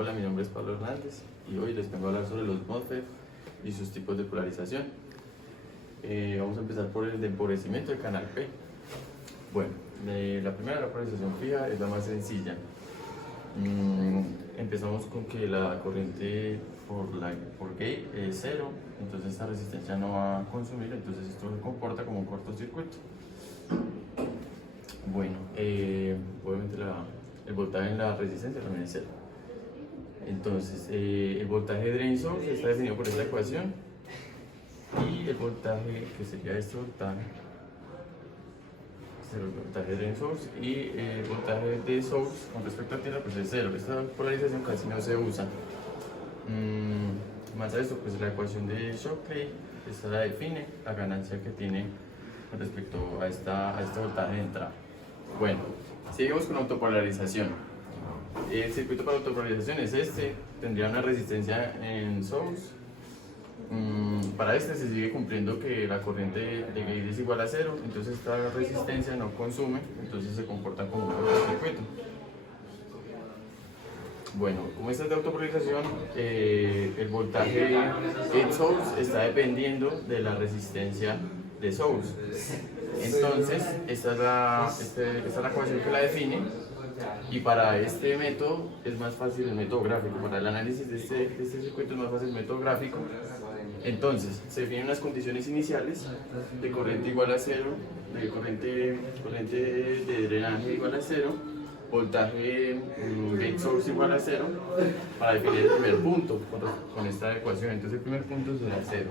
Hola, mi nombre es Pablo Hernández y hoy les vengo a hablar sobre los MOSFET y sus tipos de polarización. Vamos a empezar por el de empobrecimiento del canal P. Bueno, la primera, la polarización fija, es la más sencilla. Empezamos con que la corriente por gate es cero, entonces esta resistencia no va a consumir, entonces esto se comporta como un cortocircuito. Bueno, obviamente el voltaje en la resistencia también es cero. Entonces, el voltaje drain source está definido por esta ecuación y el voltaje, que sería este voltaje, es el voltaje drain source, y el voltaje de source con respecto a tierra pues es cero. Esta polarización casi no se usa. Más a esto, pues la ecuación de Shockley, esta la define la ganancia que tiene con respecto a este voltaje de entrada. Bueno, seguimos con autopolarización. El circuito para autopolarización es este, tendría una resistencia en source. Para este se sigue cumpliendo que la corriente de gate es igual a cero, entonces esta resistencia no consume, entonces se comporta como un cortocircuito. Bueno, como esta es de autopolarización, el voltaje gate source está dependiendo de la resistencia de source. Entonces, esta es la ecuación que la define. Y para este método es más fácil el método gráfico. Para el análisis de este circuito es más fácil el método gráfico. Entonces, se definen unas condiciones iniciales de corriente igual a cero, de corriente de drenaje igual a cero, voltaje gate source igual a cero, para definir el primer punto con esta ecuación. Entonces, el primer punto será cero.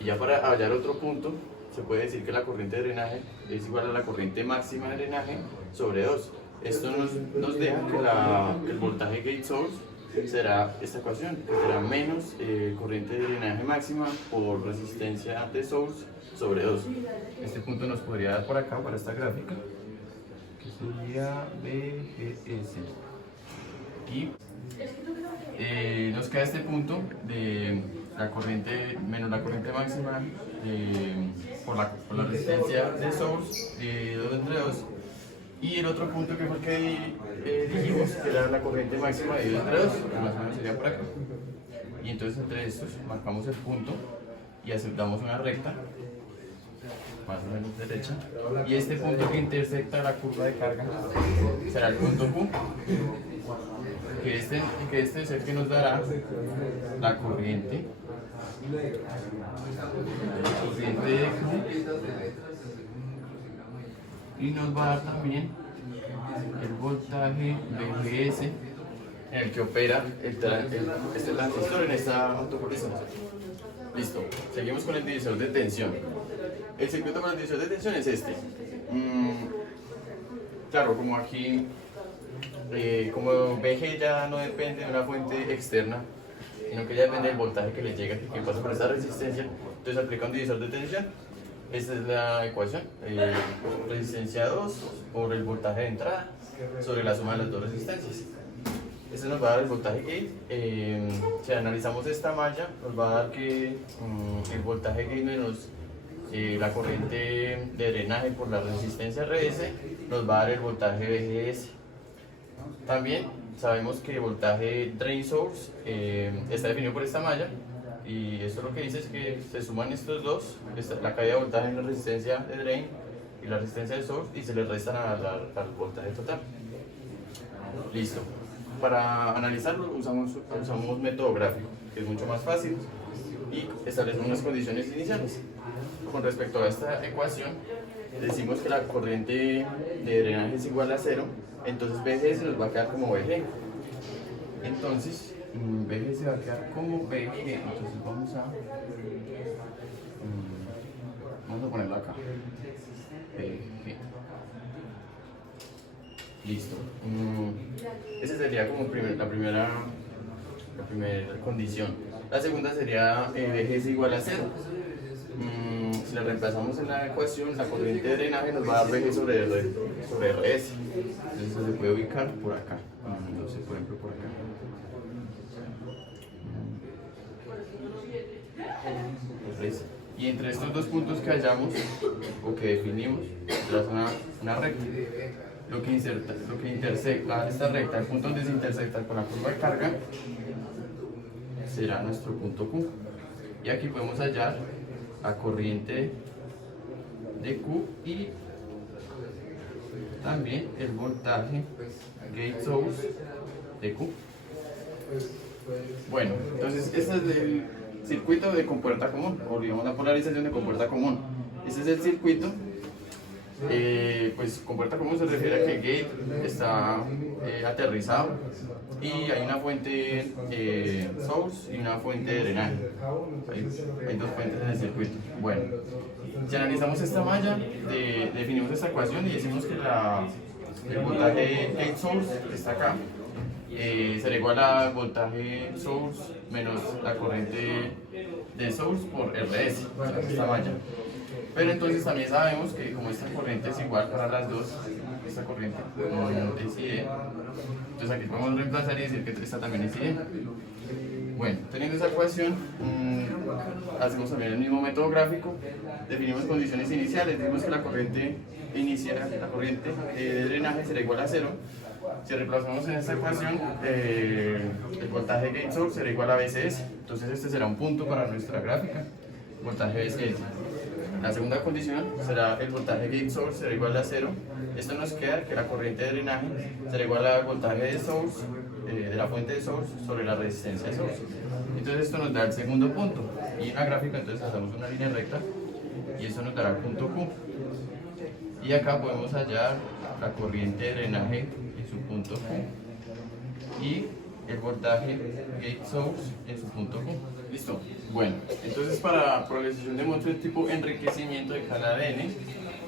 Y ya para hallar otro punto, se puede decir que la corriente de drenaje es igual a la corriente máxima de drenaje sobre 2. Esto nos deja que el voltaje gate source será esta ecuación, que será menos corriente de drenaje máxima por resistencia de source sobre 2. Este punto nos podría dar por acá, para esta gráfica, que sería BGS. Y nos queda este punto de la corriente menos la corriente máxima por la resistencia de source de 2 entre 2, y el otro punto que fue el que dijimos que era la corriente máxima de 2 entre 2, que más o menos sería por acá. Y entonces entre estos marcamos el punto y aceptamos una recta más o menos derecha, y este punto que intersecta la curva de carga será el punto Q, que este es el que nos dará la corriente de Q, y nos va a dar también el voltaje VGS en el que opera este transistor en esta autopolarización. Listo, seguimos con el divisor de tensión. El circuito para el divisor de tensión es este. Claro, como aquí, como VG ya no depende de una fuente externa, sino que ya depende del voltaje que le llega, que pasa por esta resistencia, entonces aplica un divisor de tensión. Esta es la ecuación, resistencia 2 por el voltaje de entrada sobre la suma de las dos resistencias. Este nos va a dar el voltaje gate. Si analizamos esta malla, nos va a dar que el voltaje gate menos la corriente de drenaje por la resistencia RS nos va a dar el voltaje VGS. También sabemos que el voltaje drain source está definido por esta malla, y esto lo que dice es que se suman estos dos, la caída de voltaje en la resistencia de drain y la resistencia de source, y se le restan al voltaje total. Listo. Para analizarlo usamos método gráfico, que es mucho más fácil, y establecemos unas condiciones iniciales. Con respecto a esta ecuación, decimos que la corriente de drenaje es igual a 0, entonces VG se nos va a quedar como VG. Entonces, VG se va a quedar como VG, entonces vamos a ponerlo acá, VG. Listo. Esa sería como la primera condición. La segunda sería VG es igual a 0. Si la reemplazamos en la ecuación, la corriente de drenaje nos va a dar VG sobre RS. Entonces eso se puede ubicar por acá. Entonces, por ejemplo, por acá. Y entre estos dos puntos que hallamos o que definimos, tras una recta. lo que intersecta esta recta, el punto donde se intersecta con la curva de carga, será nuestro punto Q. Y aquí podemos hallar la corriente de Q y también el voltaje gate source de Q. Bueno, entonces este es el circuito de compuerta común, o digamos la polarización de compuerta común. Este es el circuito. Pues compuerta común se refiere a que el gate está aterrizado y hay una fuente source y una fuente de drenaje. Hay dos fuentes en el circuito. Bueno, si analizamos esta malla, definimos esta ecuación y decimos que el voltaje gate source que está acá será igual al voltaje source menos la corriente de source por RS, esta malla. Pero entonces también sabemos que como esta corriente es igual para las dos, esta corriente es ID, entonces aquí podemos reemplazar y decir que esta también es ID. Bueno, teniendo esa ecuación, hacemos también el mismo método gráfico, definimos condiciones iniciales, decimos que la corriente inicial, la corriente de drenaje será igual a 0. Si reemplazamos en esta ecuación, el voltaje gate source será igual a VCS, entonces este será un punto para nuestra gráfica, voltaje VCS. La segunda condición será el voltaje gate source será igual a 0. Esto nos queda que la corriente de drenaje será igual al voltaje de source, de la fuente de source sobre la resistencia de source. Entonces esto nos da el segundo punto. Y en la gráfica entonces hacemos una línea recta y eso nos dará el punto Q. Y acá podemos hallar la corriente de drenaje en su punto Q y el voltaje gate source en su punto Q. ¿Listo? Bueno, entonces para progresión de muestras tipo enriquecimiento de canal N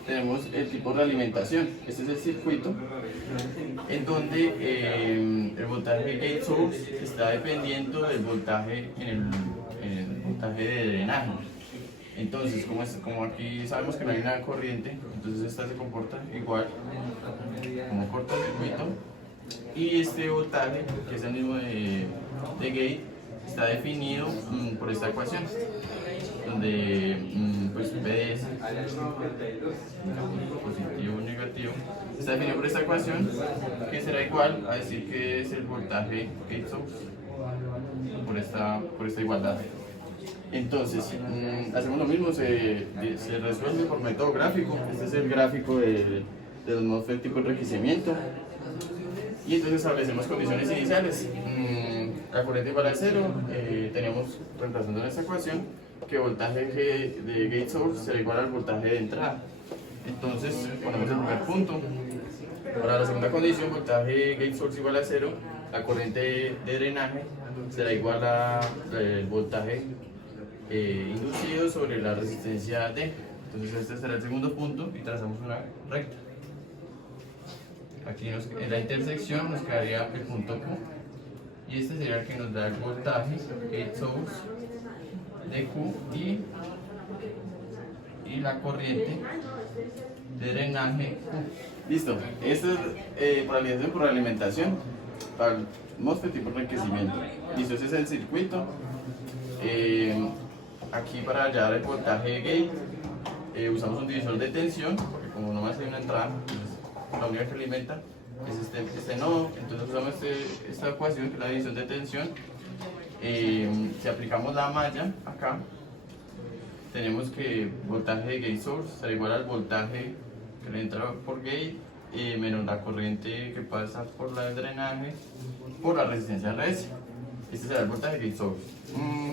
tenemos el tipo de alimentación. Este es el circuito en donde el voltaje gate source está dependiendo del voltaje en el voltaje de drenaje. Entonces, como aquí sabemos que no hay una corriente, entonces esta se comporta igual como cortocircuito. Y este voltaje, que es el mismo de gate, está definido por esta ecuación, donde pues P es positivo o negativo, está definido por esta ecuación, que será igual a decir que es el voltaje gate source por esta igualdad. Entonces, hacemos lo mismo, se resuelve por método gráfico. Este es el gráfico de los MOSFET tipo enriquecimiento. Y entonces establecemos condiciones iniciales. La corriente igual a 0, tenemos, reemplazando en esta ecuación, que voltaje de gate source será igual al voltaje de entrada. Entonces ponemos el primer punto. Para la segunda condición, voltaje gate source igual a 0, la corriente de drenaje será igual al voltaje inducido sobre la resistencia D. Entonces este será el segundo punto y trazamos una recta. Aquí en la intersección nos quedaría el punto Q y este sería el que nos da el voltaje gate source de Q y la corriente de drenaje Q. Listo, esto es polarización por alimentación para el MOSFET tipo enriquecimiento. Listo, ese es el circuito. Aquí para hallar el voltaje gate usamos un divisor de tensión, porque como no más hay una entrada, la única que alimenta es este nodo. Entonces usamos esta ecuación que es la división de tensión. Si aplicamos la malla acá, tenemos que voltaje de gate source será igual al voltaje que le entra por gate menos la corriente que pasa por la drenaje por la resistencia RS. Este será el voltaje gate source.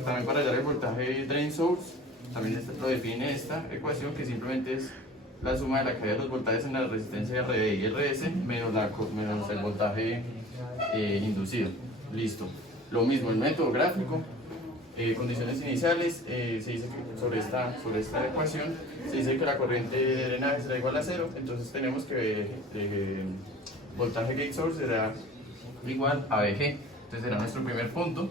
También para hallar el voltaje drain source, también lo define esta ecuación, que simplemente es la suma de la caída de los voltajes en la resistencia RD y RS menos el voltaje inducido. Listo. Lo mismo, el método gráfico, condiciones iniciales, se dice que sobre esta ecuación se dice que la corriente de drenaje será igual a 0, entonces tenemos que voltaje gate source será igual a VG. Entonces será nuestro primer punto.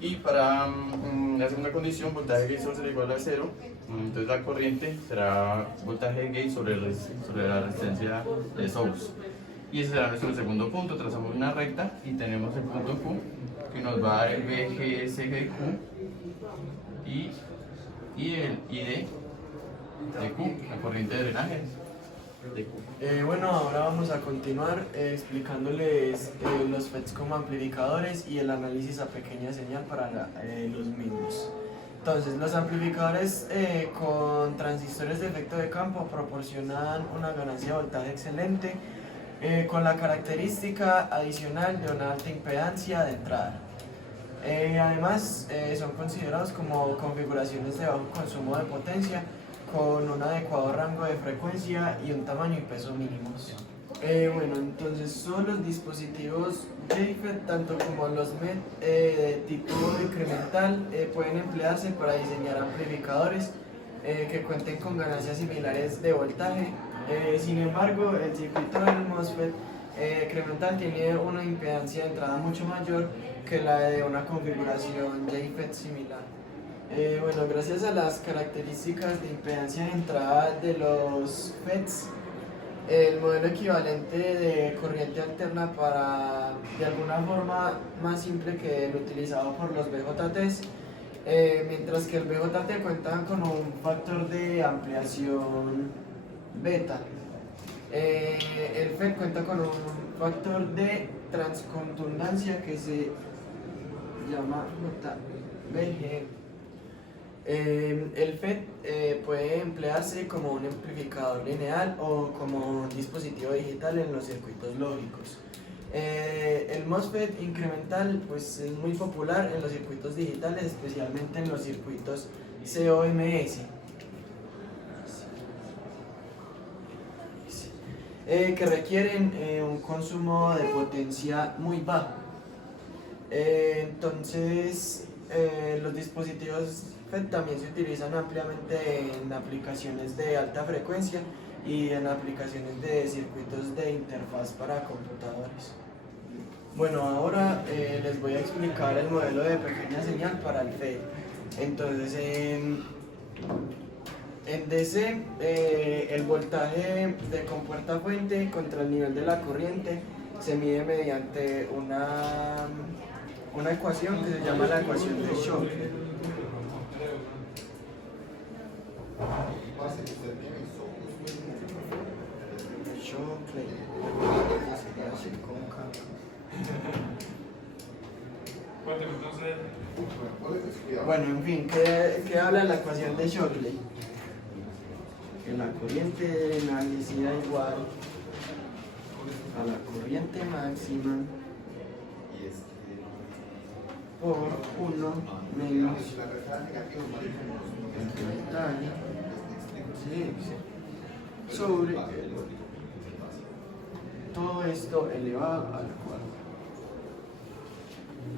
Y para la segunda condición, voltaje gate source será igual a 0. Entonces la corriente será voltaje gate sobre la resistencia de source. Y ese será nuestro segundo punto. Trazamos una recta y tenemos el punto Q, que nos va a dar el VGSG y el ID de Q, la corriente de drenaje. de Q. Bueno, ahora vamos a continuar explicándoles los FETs como amplificadores y el análisis a pequeña señal para los mismos. Entonces, los amplificadores con transistores de efecto de campo proporcionan una ganancia de voltaje excelente con la característica adicional de una alta impedancia de entrada. Además, son considerados como configuraciones de bajo consumo de potencia con un adecuado rango de frecuencia y un tamaño y peso mínimos. Bueno, entonces son los dispositivos JFET, tanto como los MET de tipo incremental, pueden emplearse para diseñar amplificadores que cuenten con ganancias similares de voltaje. Sin embargo, el circuito del MOSFET incremental tiene una impedancia de entrada mucho mayor que la de una configuración JFET similar. Bueno, gracias a las características de impedancia de entrada de los FETs, el modelo equivalente de corriente alterna para, de alguna forma más simple que el utilizado por los BJTs, mientras que el BJT cuenta con un factor de ampliación beta. El FET cuenta con un factor de transconductancia que se llama JBG. El FET puede emplearse como un amplificador lineal o como un dispositivo digital en los circuitos lógicos. El MOSFET incremental pues, es muy popular en los circuitos digitales, especialmente en los circuitos COMS, que requieren un consumo de potencia muy bajo. Entonces, los dispositivos FET también se utilizan ampliamente en aplicaciones de alta frecuencia y en aplicaciones de circuitos de interfaz para computadores. Bueno, ahora les voy a explicar el modelo de pequeña señal para el FET. Entonces, en DC, el voltaje de compuerta fuente contra el nivel de la corriente se mide mediante una ecuación que se llama la ecuación de Shockley. Bueno, en fin, ¿qué habla la ecuación de Shockley? Que la corriente drenaje sea igual a la corriente máxima por 1 menos el voltaje sobre todo esto elevado al cuadrado.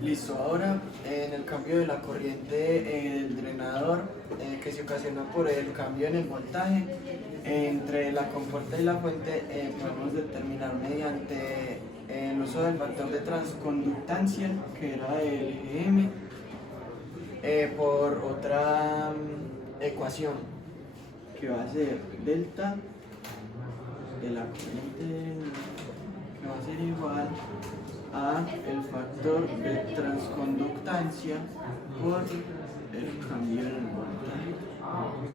Listo, ahora en el cambio de la corriente del drenador que se ocasiona por el cambio en el voltaje entre la compuerta y la fuente, podemos determinar mediante el uso del factor de transconductancia, que era el GM, por otra ecuación que va a ser delta de la corriente, que va a ser igual a el factor de transconductancia por el cambio en el voltaje.